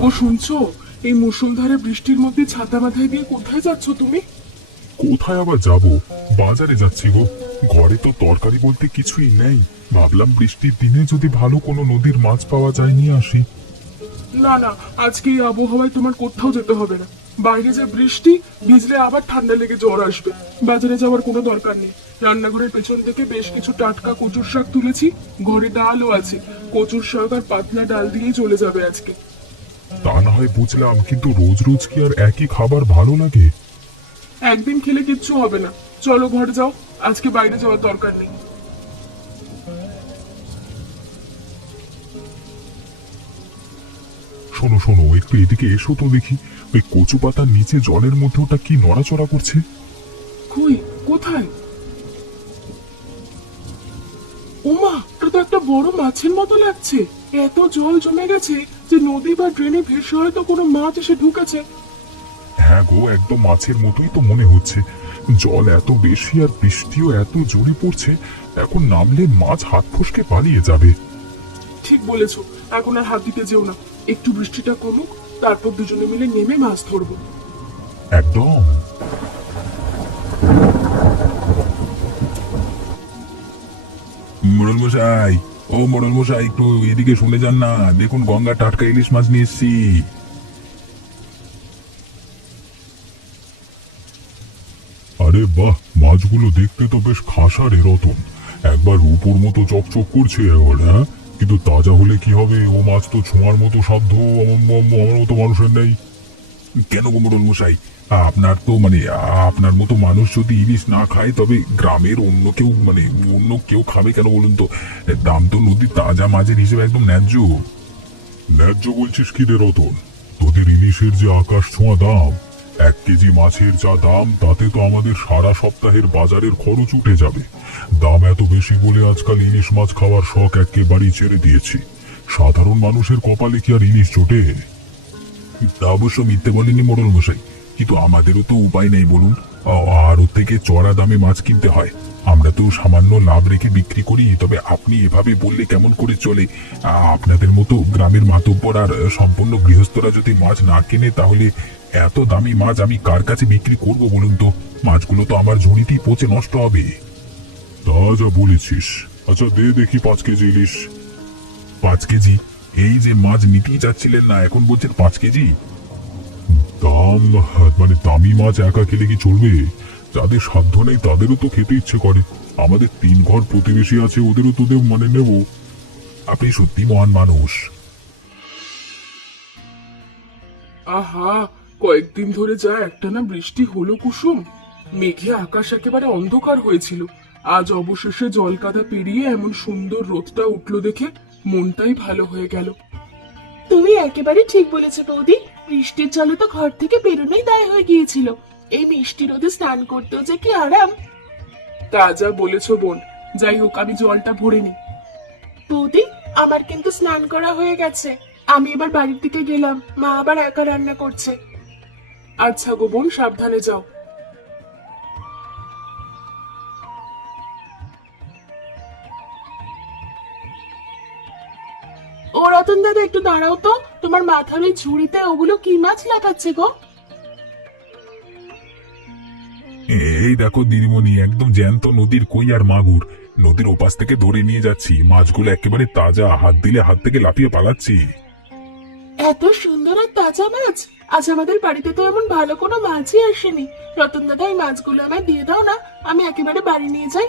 ওগো শুনছো? এই মুষলধারে বৃষ্টির মধ্যে ছাতা মাথায় দিয়ে কোথায় যাচ্ছ তুমি? কোথায় আবার যাব? বাজারে যাচ্ছি গো। ঘরে তো তরকারি বলতে কিছুই নেই। ভাবলাম বৃষ্টির দিনে যদি ভালো কোনো নদীর মাছ পাওয়া যায় নিয়ে আসি। না না, আজকে এই আবহাওয়ায় তোমার কোথাও যেতে হবে না। বাইরে যে বৃষ্টি, ভিজলে আবার ঠান্ডা লেগে জ্বর আসবে। বাজারে যাওয়ার কোনো দরকার নেই। রান্নাঘরের পেছন থেকে বেশ কিছু টাটকা কচুর শাক তুলেছি, ঘরে ডালও আছে। কচুর শাক আর পাতলা ডাল দিয়েই চলে যাবে আজকে। তা না হয় বুঝলাম, কিন্তু রোজ রোজ কি আর একই খাবার ভালো লাগে? একদিন খেলে কিচ্ছু হবে না। চলো ঘরে যাও, আজকে বাইরে যাওয়ার দরকার নেই। শোনো শোনো, একটু এদিকে এসো তো দেখি। ওই কচু পাতার নিচে জলের মধ্যে ওটা কি নড়াচড়া করছে? কই, কোথায়? ওমা, এটা তো একটা বড় মাছের মতো লাগছে। এত জল জমে গেছে যে নদী বা ড্রেনে ভেসে হয়তো কোনো মাছ এসে ঢুকেছে। হ্যাঁ গো, একদম মাছের মতোই তো মনে হচ্ছে। জল এত বেশি আর বৃষ্টিও এত জোরে পড়ছে, এখন নামলে মাছ হাত ফসকে পালিয়ে যাবে। ঠিক বলেছো, এখন আর হাত দিতে যেও না। একটু বৃষ্টিটা কমুক, তারপর দুজনে মিলে নেমে মাছ ধরবো। একদম। মোড়ল মশাই, ও মোড়ল মশাই, একটু এদিকে শুনে যান না। দেখুন, গঙ্গা টাটকা ইলিশ মাছ নিয়ে এসছি। আরে বাহ, মাছগুলো দেখতে তো বেশ খাসা রে রতন। একবার রূপোর মতো চকচক করছে একবার, হ্যাঁ? কিন্তু তাজা হলে কি হবে? ও মাছ তো ছোঁয়ার মতো সাধ্য আমার মতো মানুষের নেই। কেন গো মোড়ল মশাই? আপনার তো আপনার মতো মানুষ যদি ইলিশ না খায়, তবে গ্রামের অন্য কেউ খাবে কেন বলুন তো? দাম তো নদীর তাজা মাছের হিসেবে একদম ন্যায্য। ন্যায্য বলছিস কি রে রতন? তোদের ইলিশের যে আকাশ ছোঁয়া দাম, 1 কেজি মাছের যা দাম, তাতে তো আমাদের সারা সপ্তাহের বাজারের খরচ উঠে যাবে। দাম এত বেশি বলে আজকাল ইলিশ মাছ খাওয়ার শখ একেবারেই ছেড়ে দিয়েছি। সাধারণ মানুষের কপালে কি আর ইলিশ জোটে? তা অবশ্য মিথ্যে বলেনি মোড়ল মশাই, কিন্তু আমাদেরও তো উপায় নেই বলুন। আর ওর থেকে চড়া দামে মাছ কিনতে হয়। আমরা তো সামান্য লাভ রেখে বিক্রি করি, তবে আপনি এভাবে বললে কেমন করে চলে? আপনাদের মতো গ্রামের মাতব্বর আর সম্পূর্ণ গৃহস্থরা যদি মাছ না কেনে, তাহলে এত দামি মাছ আমি কার কাছে বিক্রি করব বলুন তো? মাছগুলো তো আমার ঝুড়িতেই পচে নষ্ট হবে। তা যা বলেছিস। আচ্ছা, দে দেখি 5 কেজি ইলিশ। 5 কেজি? এই যে মাছ নিতেই যাচ্ছিলেন না, এখন বলছেন 5 কেজি? দাম, দামি মাছ একা খেলে কি চলবে? যাদের সাধ্য নেই তাদেরও তো খেতে ইচ্ছে করে। আমাদের 3 ঘর প্রতিবেশী আছে, ওদেরও তো নেব। আপনি সত্যি মহান মানুষ। আহা, কয়েকদিন ধরে যা একটানা বৃষ্টি হলো কুসুম। মেঘে আকাশ একেবারে অন্ধকার হয়েছিল। আজ অবশেষে জল কাদা পেরিয়ে এমন সুন্দর রোদটা উঠলো দেখে মনটাই ভালো হয়ে গেল। তুমি একেবারে ঠিক বলেছো বৌদি। বৃষ্টির জলে তো ঘর থেকে বেরোনোই দায় হয়ে গিয়েছিল। এই মিষ্টি রোদে স্নান করতেও যে কি আরাম। তা যা বলেছো বোন। যাই হোক, আমি জলটা ভরে নি। বৌদি, আমার কিন্তু স্নান করা হয়ে গেছে। আমি এবার বাড়ির দিকে গেলাম, মা আবার একা রান্না করছে। আচ্ছা গো বোন, সাবধানে যাও। ও রতন দাদা, একটু দাঁড়াও তো। তোমার মাথার ওই ঝুড়িতে ওগুলো কি মাছ লাফাচ্ছে গো? এই দেখো দিদিমণি, একদম জ্যান্ত নদীর কই আর মাগুর। নদীর ওপাশ থেকে ধরে নিয়ে যাচ্ছি। মাছগুলো একেবারে তাজা, হাত দিলে হাত থেকে লাফিয়ে পালাচ্ছি। এত সুন্দর আর তাজা মাছ! আজ আমাদের বাড়িতে তো এমন ভালো কোনো মাছই আসেনি। রতন দাদা, এই মাছগুলো আমায় দিয়ে দাও না, আমি একেবারে বাড়ি নিয়ে যাই।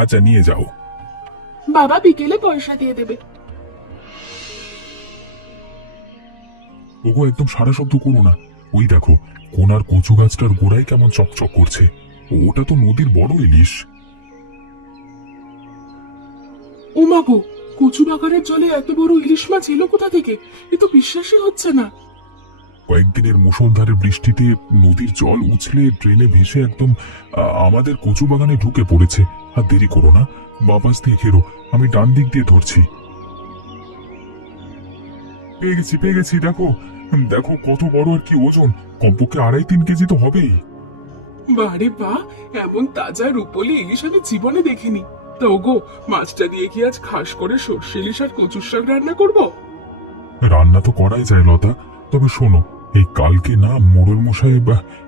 আচ্ছা, নিয়ে যাও। বাবা বিকেলে পয়সা দিয়ে দেবে। ওগো, একদম সারা শব্দ করো না। ওই দেখো, কোনার কচু গাছটার গোড়ায় কেমন চকচক করছে। ওটা তো নদীর বড় ইলিশ। ওমা গো, কচু বাগানের জলে এত বড় ইলিশ মাছ এলো কোথা থেকে? এ তো বিশ্বাসই হচ্ছে না। কয়েকদিনের মুষলধারে বৃষ্টিতে নদীর জল উছলে ট্রেনে ভেসে একদম আমাদের কচু বাগানে ঢুকে পড়েছে। আর দেরি করো না, বাপাস দিয়ে ঘেরো, আমি ডান দিক দিয়ে ধরছি। পেয়ে গেছি, পেয়ে গেছি। দেখো দেখো কত বড় আর কি ওজন। কমপক্ষে 2.5-3 কেজি তো হবেই। বারে বাহ, এমন তাজা রূপলি ইলিশ আমি জীবনে দেখিনি। তা ওগো, মাছটা দিয়ে কি আজ খাস করে সর্ষে ইলিশ আর কচুর শাক রান্না করবো? রান্না তো করাই যায় লতা, তবে শোনো, এই কালকে না মোড়ল মশাই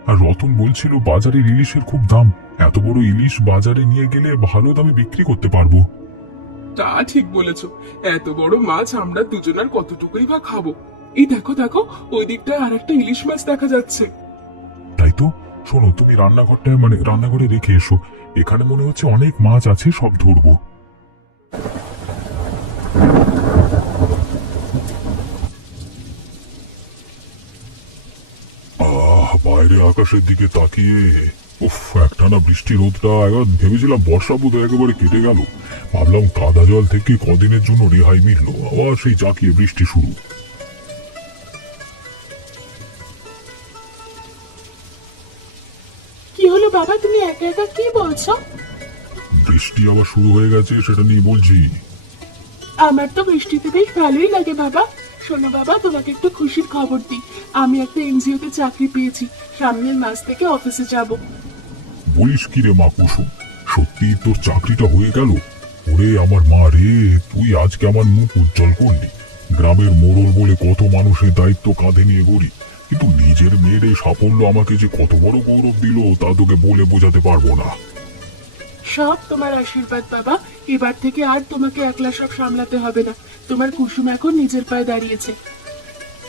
আর রতন বলছিল বাজারে ইলিশের খুব দাম। এত বড় ইলিশ বাজারে নিয়ে গেলে ভালো দামে বিক্রি করতে পারবো। তা ঠিক বলেছো, এত বড় মাছ আমরা দুজনার কতটুকুই বা খাবো। এই দেখো দেখো, ওই দিকটায় আর একটা ইলিশ মাছ দেখা যাচ্ছে। তাই তো, শোনো, তুমি রান্নাঘরটায় রান্নাঘরে রেখে এসো। এখানে মনে হচ্ছে অনেক মাছ আছে, সব ধরবো। বাইরে আকাশের দিকে তাকিয়ে উফ, একটানা বৃষ্টি রোদটা একবার ভেবেছিলাম বর্ষা বোধ একেবারে কেটে গেল। ভাবলাম কাদা জল থেকে কদিনের জন্য রেহাই মিললো, আবার সেই জাঁকিয়ে বৃষ্টি শুরু। কি হলো বাবা, তুমি একা একা কি বলছো? বৃষ্টি আবার শুরু হয়ে গেছে, সেটা নিয়ে বলছি। আমার তো বৃষ্টিতে বেশ ভালোই লাগে বাবা। শোনো বাবা, তোমাকে একটু খুশির খবর দিই। আমি একটা এনজিওতে চাকরি পেয়েছি, সামনের মাস থেকে অফিসে যাব। বলিস কি রে মা কুসুম, সত্যি তোর চাকরিটা হয়ে গেল? ওরে আমার মা রে, তুই আজকে আমার মুখ উজ্জ্বল করলি। গ্রামের মোড়ল বলে কত মানুষের দায়িত্ব কাঁধে নিয়ে গড়ি, কিন্তু নিজের মেয়ের এই সাফল্য আমাকে যে কত বড় গৌরব দিল তা তোকে বলে বোঝাতে পারবো না। সব তোমার আশীর্বাদ বাবা। এবার থেকে আর তোমাকে একলা সব সামলাতে হবে না। তোমার কুসুম এখন নিজের পায়ে দাঁড়িয়েছে।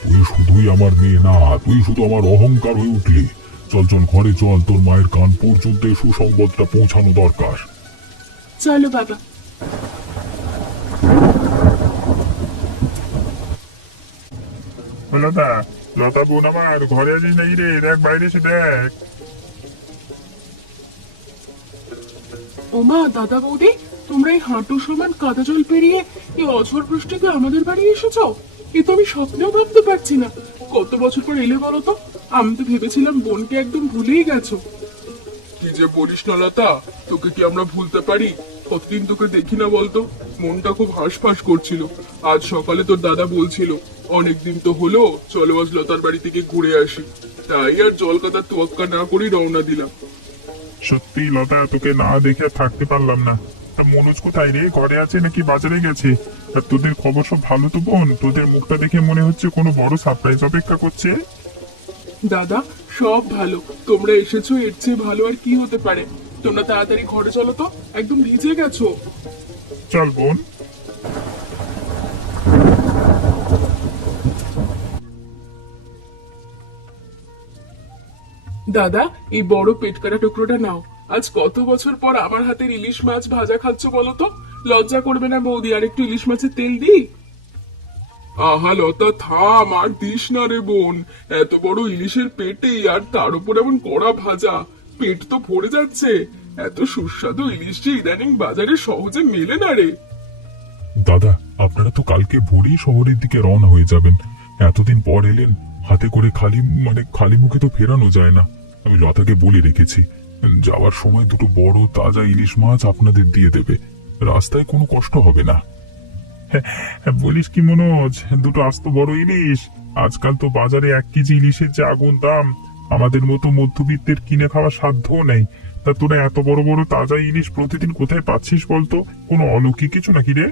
তুই শুধুই আমার মেয়ে না, তুই শুধু আমার অহংকার হয়ে উঠলি। চল চল ঘরে চল, তোর মায়ের কান পর্যন্ত এই সুসংবাদটা পৌঁছানো দরকার। চলো বাবা। লতা, লতা বোন আমার ঘরে আছিস নাকি রে? দেখ বাইরে এসে দেখ। ওমা, দাদা বৌদি, তোমরা এই হাঁটু সমান কাদা জল পেরিয়ে এই অঝড় বৃষ্টিতে আমাদের বাড়ি এসেছো? এ তো আমি স্বপ্নেও ভাবতে পারছি না। কত বছর পর এলে বলো তো? আমি তো ভেবেছিলাম বোনকে একদম ভুলেই গেছো। কি যে বলিস না লতা, তোকে কি আমরা ভুলতে পারি? কতদিন তোকে দেখি না বলতো, মনটা খুব হাঁসফাঁস করছিল। আজ সকালে তোর দাদা বলছিল অনেকদিন তো হলো, চলো আজ লতার বাড়ি থেকে ঘুরে আসি। তাই আর জল কাদার তোয়াক্কা না করেই রওনা দিলাম। সত্যি লতা, তোকে না দেখে আর থাকতে পারলাম না। তা মনোজ কোথায় রে? ঘরে আছে নাকি বাজারে গেছে? আর তোদের খবর সব ভালো তো বোন? তোদের মুখটা দেখে মনে হচ্ছে কোনো বড় সারপ্রাইজ অপেক্ষা করছে। দাদা, সব ভালো। তোমরা এসেছো, এর চেয়ে ভালো আর কি হতে পারে? তোমরা তাড়াতাড়ি ঘরে চলো তো, একদম ভিজে গেছো। চল বোন। দাদা, এই বড় পেটকাটা টুকরোটা নাও। আজ কত বছর পর আমার হাতের ইলিশ মাছ ভাজা খাচ্ছ বলো তো? লজ্জা করবে না বৌদি? আর একটু ইলিশ মাছের তেল দিই? আহা লতা, থাম, আর দিস না রে বোন। এত বড় ইলিশের পেটে আর তার উপর এমন কড়া ভাজা, পেট তো ভরে যাচ্ছে। এত সুস্বাদু ইলিশ যে ইদানিং বাজারে সহজে মেলে না রে। দাদা, আপনারা তো কালকে ভোরেই শহরের দিকে রওনা হয়ে যাবেন। এতদিন পর এলেন, হাতে করে খালি মুখে তো ফেরানো যায় না। আমি লতাকে বলে রেখেছি, যাওয়ার সময় দুটো বড় তাজা ইলিশ মাছ আপনাদের দিয়ে দেবে। রাস্তায় কোনো কষ্ট হবে না। বলিস কি মনোজ, দুটো আস্ত বড় ইলিশ? আজকাল তো বাজারে 1 কেজি ইলিশের যে আগুন দাম, আমাদের মতো মধ্যবিত্তের কিনে খাওয়া সাধ্যও নেই। তা তোরা এত বড় বড় তাজা ইলিশ প্রতিদিন কোথায় পাচ্ছিস বলতো? কোনো অলৌকিক কিছু নাকি রে?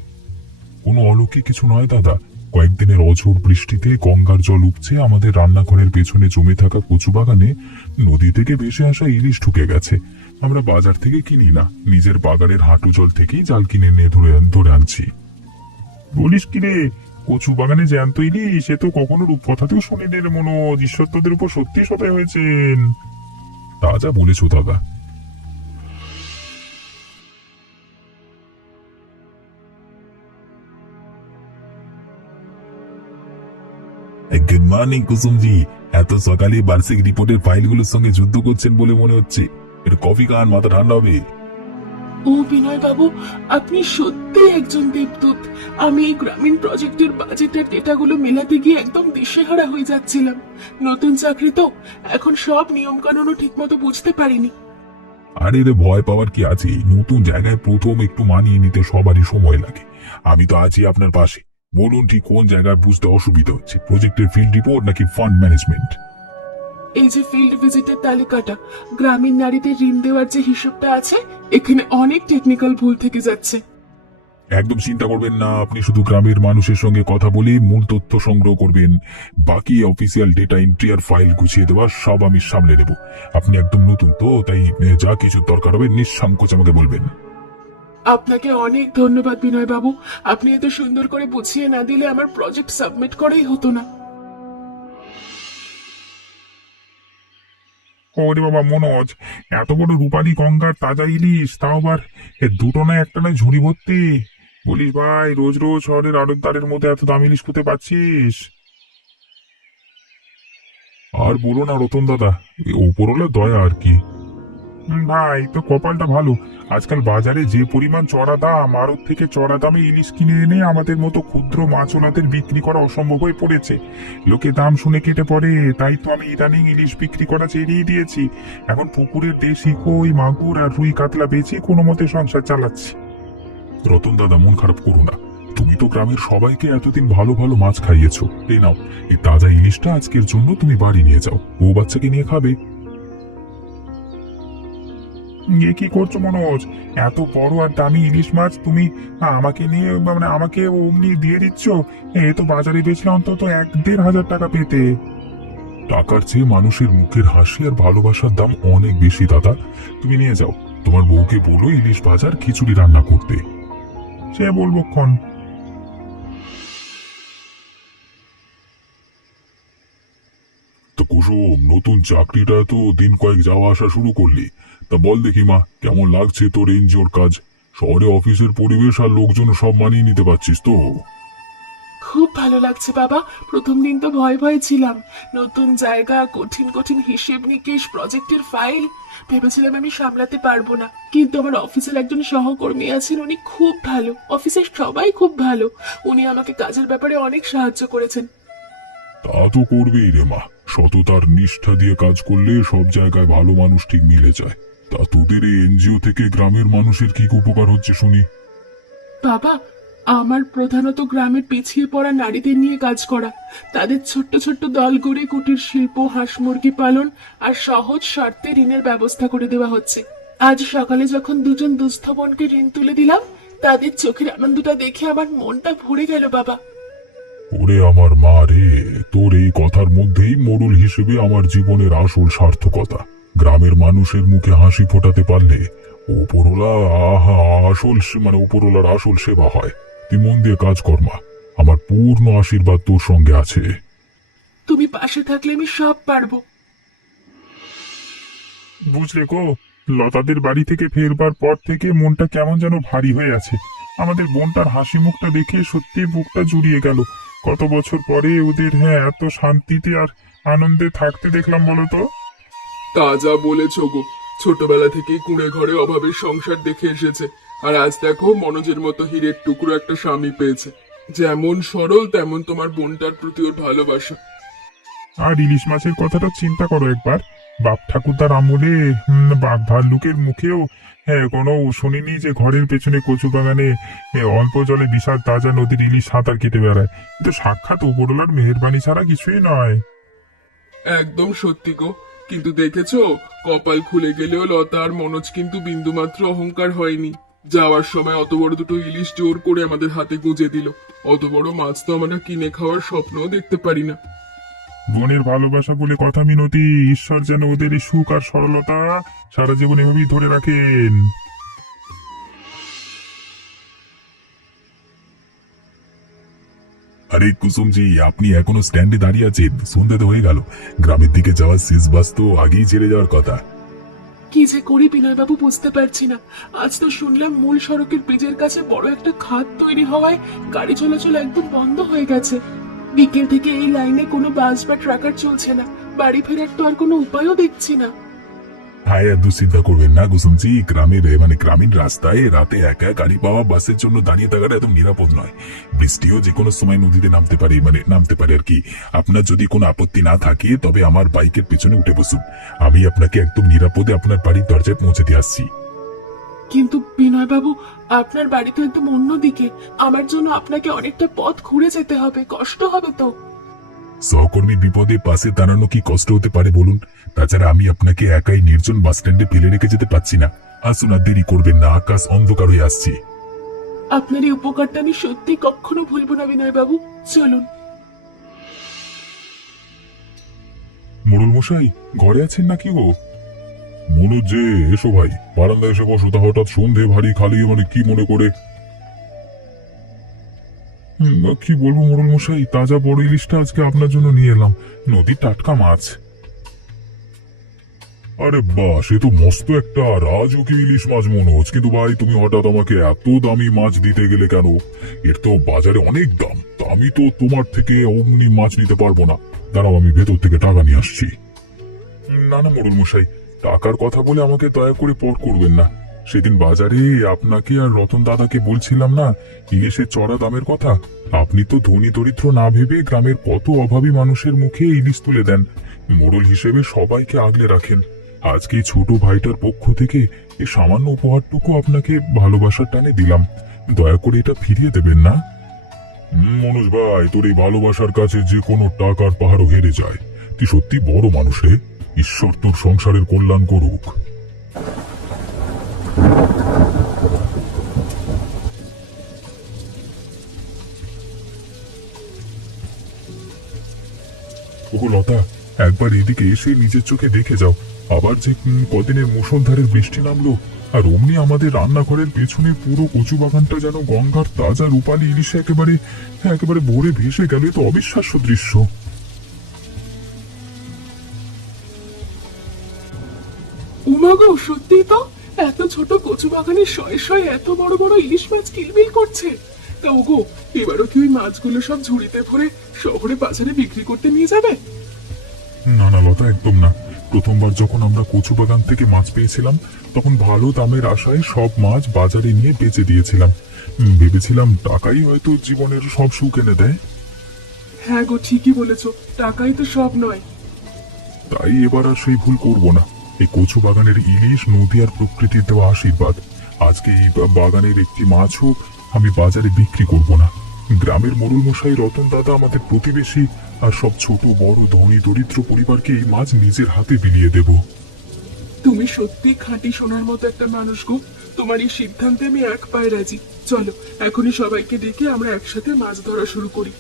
কোনো অলৌকিক কিছু নয় দাদা, কয়েকদিনের অঝোর বৃষ্টিতে গঙ্গার জল উপচে আমাদের রান্নাঘরের পেছনে জমে থাকা কচু বাগানে নদী থেকে ভেসে আসা ইলিশ ঢুকে গেছে। আমরা বাজার থেকে কিনি না, নিজের বাগানের হাঁটু জল থেকেই জাল কিনে নিয়ে ধরে আনছি। বলিস কি রে, কচু বাগানে জ্যান্ত ইলিশ? সে তো কখনো রূপকথাতেও শুনিনি রে মনোজ। ঈশ্বর তোদের উপর সত্যি সদয় হয়েছেন। তা যা বলেছো দাদা। গুড মর্নিং কুসুমজি, এত সকালে বার্ষিক রিপোর্টের ফাইলগুলোর সঙ্গে যুদ্ধ করছেন বলে মনে হচ্ছে। একটু কফি খান, মাথা ঠান্ডা হবে। ও বিনয় বাবু, আপনি সত্যি একজন দেবদূত। আমি এই গ্রামীণ প্রজেক্টের বাজেটের ডেটাগুলো মেলাতে গিয়ে একদম দিশেহারা হয়ে যাচ্ছিলাম। নতুন চাকরি তো, এখন সব নিয়ম কানুনও ঠিক মতো বুঝতে পারিনি। আরে রে, ভয় পাওয়ার কি আছে? নতুন জায়গায় প্রথম একটু মানিয়ে নিতে সবারই সময় লাগে। আমি তো আছি আপনার পাশে। বলুন ঠিক কোন জায়গায় বুঝতে অসুবিধা হচ্ছে, প্রজেক্টের ফিল্ড রিপোর্ট নাকি ফান্ড ম্যানেজমেন্ট? এই যে ফিল্ড ভিজিটের তালিকাটা, গ্রামীণ নারীদের ঋণ দেওয়ার যে হিসাবটা আছে, এখানে অনেক টেকনিক্যাল ভুল থেকে যাচ্ছে। একদম চিন্তা করবেন না, আপনি শুধু গ্রামের মানুষের সঙ্গে কথা বলে মূল তথ্য সংগ্রহ করবেন। বাকি অফিসিয়াল ডেটা এন্ট্রি আর ফাইল গুছিয়ে দেওয়া সব আমি সামলে নেব। আপনি একদম নতুন তো, তাই যা কিছু দরকার হবে নিঃসংকোচ আমাকে বলবেন। আপনাকে অনেক ধন্যবাদ বিনয় বাবু। আপনি এত সুন্দর করে বুঝিয়ে না দিলে আমার প্রজেক্ট সাবমিট করাই হতো না। ওরে বাবা মনোজ, এত বড় রূপালী গঙ্গার তাজা ইলিশ, তাও আবার দুটো না একটা নয় ঝুড়ি ভর্তি। বলিস ভাই, রোজ রোজ শহরের আড়তদারের মধ্যে এত দাম ইলিশ কোথায় পাচ্ছিস? আর বলো না রতন দাদা, ওপরওয়ালা দয়া আর কি। ভাই তো কপালটা ভালো, আজকাল বাজারে যে পরিমাণ চড়া দাম, আড়ত থেকে চড়া দামে ইলিশ কিনে এনে আমাদের মতো ক্ষুদ্র মাছওয়ালাদের বিক্রি করা অসম্ভব হয়ে পড়েছে। লোকে দাম শুনে কেটে পড়ে, তাই তো আমি ইদানিং ইলিশ বিক্রি করা ছেড়েই দিয়েছি। এখন পুকুরের দেশি কই, মাগুর আর রুই কাতলা বেচে কোনো মতে সংসার চালাচ্ছি। রতন দাদা মন খারাপ করো না, তুমি তো গ্রামের সবাইকে এতদিন ভালো ভালো মাছ খাইয়েছো। এই নাও, এই তাজা ইলিশটা আজকের জন্য তুমি বাড়ি নিয়ে যাও, ও বাচ্চাকে নিয়ে খাবে। এ কি করছো মনোজ? এত বড় আর দামি ইলিশ মাছ তুমি আমাকে নিয়ে মানে আমাকে অমনি দিয়ে দিচ্ছ? এ তো বাজারে বেচলে অন্তত 1-1.5 হাজার টাকা পেতে। টাকার চেয়ে মানুষের মুখের হাসি আর ভালোবাসার দাম অনেক বেশি দাদা। তুমি নিয়ে যাও, তোমার বউকে বলো ইলিশ ভাজার খিচুড়ি রান্না করতে। সে বলবো ক্ষণ। তো কুসুম, নতুন চাকরিটা তো দিন কয়েক যাওয়া আসা শুরু করলি, তা বল দেখি মা, কেমন লাগছে তোর এনজিওর কাজ? শহরে অফিসের পরিবেশ আর লোকজন সব মানিয়ে নিতে পারছিস তো? খুব ভালো লাগছে বাবা। প্রথম দিন তো ভয় ভয় ছিলাম, নতুন জায়গা, কঠিন কঠিন হিসেব নিকেশ, প্রজেক্টের ফাইল, ভেবেছিলাম আমি সামলাতে পারবো না। কিন্তু আমার অফিসের একজন সহকর্মী আছেন, উনি খুব ভালো, অফিসের সবাই খুব ভালো। উনি আমাকে কাজের ব্যাপারে অনেক সাহায্য করেছেন। তা তো করবেই রে মা, সততার নিষ্ঠা দিয়ে কাজ করলে সব জায়গায় ভালো মানুষ ঠিক মিলে যায়। তা তোদের এই এনজিও থেকে গ্রামের মানুষের কি উপকার হচ্ছে শুনি? বাবা, আমার প্রধানত গ্রামের পিছিয়ে পড়া নারীদের নিয়ে কাজ করা। তাদের ছোট্ট ছোট্ট দল গড়ে কুটির শিল্প, হাঁস মুরগি পালন আর সহজ শর্তে ঋণের ব্যবস্থা করে দেওয়া হচ্ছে। আজ সকালে যখন দুজন দুস্থ বোনকে ঋণ তুলে দিলাম, তাদের চোখের আনন্দটা দেখে আমার মনটা ভরে গেল বাবা। ওরে আমার মা রে, তোর এই কথার মধ্যেই মোড়ল হিসেবে আমার জীবনের আসল সার্থকতা। গ্রামের মানুষের মুখে হাসি ফোটাতে পারলে ওপরওয়ালা ওপরওয়ালার আসল সেবা হয়। তুই মন দিয়ে কাজ কর মা, আমার পূর্ণ আশীর্বাদ তোর সঙ্গে আছে। তুমি পাশে থাকলে আমি সব পারবো। বুঝলে গো, লতাদের বাড়ি থেকে ফেরবার পর থেকে মনটা কেমন যেন ভারী হয়ে আছে। আমাদের বোনটার হাসি মুখটা দেখে সত্যি বুকটা জুড়িয়ে গেল। কত বছর পরে ওদের এত শান্তিতে আর আনন্দে থাকতে দেখলাম বলো তো। তা যা বলেছ গো, ছোটবেলা থেকেই কুঁড়ে ঘরে অভাবের সংসার দেখে এসেছে, আর আজ দেখো মনোজের মতো হীরের টুকরো একটা স্বামী পেয়েছে। যেমন সরল তেমন তোমার বোনটার প্রতি ওর ভালোবাসা। আর ইলিশ মাছের কথাটা চিন্তা করো একবার। বাপ ঠাকুরদার আমলে বাঘ ভাল্লুকের মুখেও কোনো শুনিনি যে ঘরের পেছনে কচু বাগানে অল্প জলে বিশাল তাজা নদীর ইলিশ সাঁতার কেটে বেড়ায়। কিন্তু সাক্ষাৎ উপরওয়ালার মেহেরবানি ছাড়া কিছুই নয়। একদম সত্যি গো, কিন্তু দেখেছো, কপাল খুলে গেলেও লতা আর মনোজ কিন্তু বিন্দুমাত্র অহংকার হয়নি। যাওয়ার সময় অত বড় দুটো ইলিশ জোর করে আমাদের হাতে গুঁজে দিল। অত বড় মাছ তো আমরা কিনে খাওয়ার স্বপ্নও দেখতে পারি না। বোনের ভালোবাসা বলে কথা মিনতি, ঈশ্বর যেন ওদের এই সুখ আর সরলতা সারা জীবন এভাবেই ধরে রাখেন। আরে কুসুমজি, আপনি এখনো স্ট্যান্ডে দাঁড়িয়ে আছেন? সন্ধ্যা তো হয়ে গেল, গ্রামের দিকে যাওয়ার শেষ বাস তো আগেই ছেড়ে যাওয়ার কথা। কি যে করি বিনয় বাবু বুঝতে পারছি না। আজ তো শুনলাম মূল সড়কের ব্রিজের কাছে বড় একটা খাদ তৈরি হওয়ায় গাড়ি চলাচল একদম বন্ধ হয়ে গেছে। বিকেল থেকে এই লাইনে কোনো বাস বা ট্রাকার চলছে না। বাড়ি ফেরার তো আর কোনো উপায়ও দেখছি না। হায়, আর দুশ্চিন্তা করবেন না কুসুমজি, গ্রামীণ রাস্তায় রাতে একা গাড়ি পাওয়া বাসের জন্য দাঁড়িয়ে থাকাটা একদম নিরাপদ নয়। বৃষ্টিও যে কোনো সময় নদীতে নামতে পারে আর কি। আপনার যদি কোনো আপত্তি না থাকে তবে আমার বাইকের পেছনে উঠে বসুন, আমি আপনাকে একদম নিরাপদে আপনার বাড়ির দরজায় পৌঁছে দিয়ে আসছি। কিন্তু বিনয় বাবু, আপনার বাড়ি তো একদম অন্যদিকে। আমার জন্য আপনাকে অনেকটা পথ ঘুরে যেতে হবে, কষ্ট হবে তো। সহকর্মী বিপদে পাশে দাঁড়ানো কি কষ্ট হতে পারে বলুন? তাছাড়া আমি আপনাকে একাই নির্জন বাস স্ট্যান্ডে ফেলে রেখে যেতে পারছি না। আসুন, আর দেরি করবেন না, আকাশ অন্ধকার হয়ে আসছে। আপনার এই উপকারটা আমি সত্যি কখনো ভুলবো না বিনয় বাবু। চলুন। মোড়ল মশাই ঘরে আছেন নাকি গো? মনোজ যে, এসো ভাই, বারান্দায় এসে বসো। তা হঠাৎ সন্ধে ভারী খালি, মানে কি মনে করে? কি বলবো মোড়ল মশাই, তাজা বড় ইলিশটা আজকে আপনার জন্য নিয়ে এলাম, নদীর টাটকা মাছ। আরে বাহ, সে তো মস্ত একটা রাজকীয় ইলিশ মাছ মনোজ। কিন্তু ভাই, তুমি হঠাৎ আমাকে এত দামি মাছ দিতে গেলে কেন? এর তো বাজারে অনেক দাম। তা আমি তো তোমার থেকে অমনি মাছ নিতে পারবো না। দাঁড়াও, আমি ভেতর থেকে টাকা নিয়ে আসছি। না না মোড়ল মশাই, টাকার কথা বলে আমাকে দয়া করে পর করবেন না। সেদিন বাজারে আপনাকে আর রতন দাদাকে বলছিলাম না ইলিশের চড়া দামের কথা? আপনি তো ধনী দরিদ্র না ভেবে গ্রামের কত অভাবী মানুষের মুখে ইলিশ তুলে দেন। মোড়ল হিসেবে সবাইকে আগলে রাখেন। আজকে এই ছোট ভাইটার পক্ষ থেকে এই সামান্য উপহারটুকু আপনাকে ভালোবাসার টানে দিলাম। দয়া করে এটা ফিরিয়ে দেবেন না। মনোজ ভাই, তোর এই ভালোবাসার কাছে যে কোনো টাকার পাহাড়ও হেরে যায়। তুই সত্যি বড় মানুষ রে। ঈশ্বর তোর সংসারের কল্যাণ করুক। ওগো লতা, একবার এদিকে এসে নিজের চোখে দেখে যাও। আবার যে কদিনের মুষলধারের বৃষ্টি নামলো, আর অমনি আমাদের রান্নাঘরের পেছনে পুরো কচু বাগানটা যেন গঙ্গার তাজা রূপালী ইলিশে একেবারে ভরে ভেসে গেল। এ তো অবিশ্বাস্য দৃশ্য। উমাগো, সত্যি তো এত ছোট কচু বাগানে শয়ে শয়ে এত বড় বড় ইলিশ মাছ কিলবিল করছে। তা ওগো, এবারও কি ওই মাছগুলো সব ঝুড়িতে ভরে শহরে বাজারে বিক্রি করতে নিয়ে যাবে? না না লতা, একদম না। প্রথমবার যখন আমরা কচু বাগান থেকে মাছ পেয়েছিলাম, তখন ভালো দামের আশায় সব মাছ বাজারে নিয়ে বেচে দিয়েছিলাম। ভেবেছিলাম টাকাই হয়তো জীবনের সব সুখ এনে দেয়। হ্যাঁ গো, ঠিকই বলেছো, টাকাই তো সব নয়। তাই এবার আর সেই ভুল করব না। এই কচু বাগানের ইলিশ নদী আর প্রকৃতির দেওয়া আশীর্বাদ। আজকে এই বাগানের একটি মাছও আমি বাজারে বিক্রি করব না। গ্রামের মোড়ল মশাই, রতন দাদা, আমাদের প্রতিবেশী আর সব ছোট বড় ধনী দরিদ্র পরিবারকে এই মাছ নিজের হাতে বিলিয়ে দেব। তুমি সত্যি খাঁটি সোনার মতো একটা মানুষ গো। তোমার এই সিদ্ধান্তে আমি এক পায়ে রাজি। চলো এখনই সবাইকে ডেকে আমরা একসাথে মাছ ধরা শুরু করি।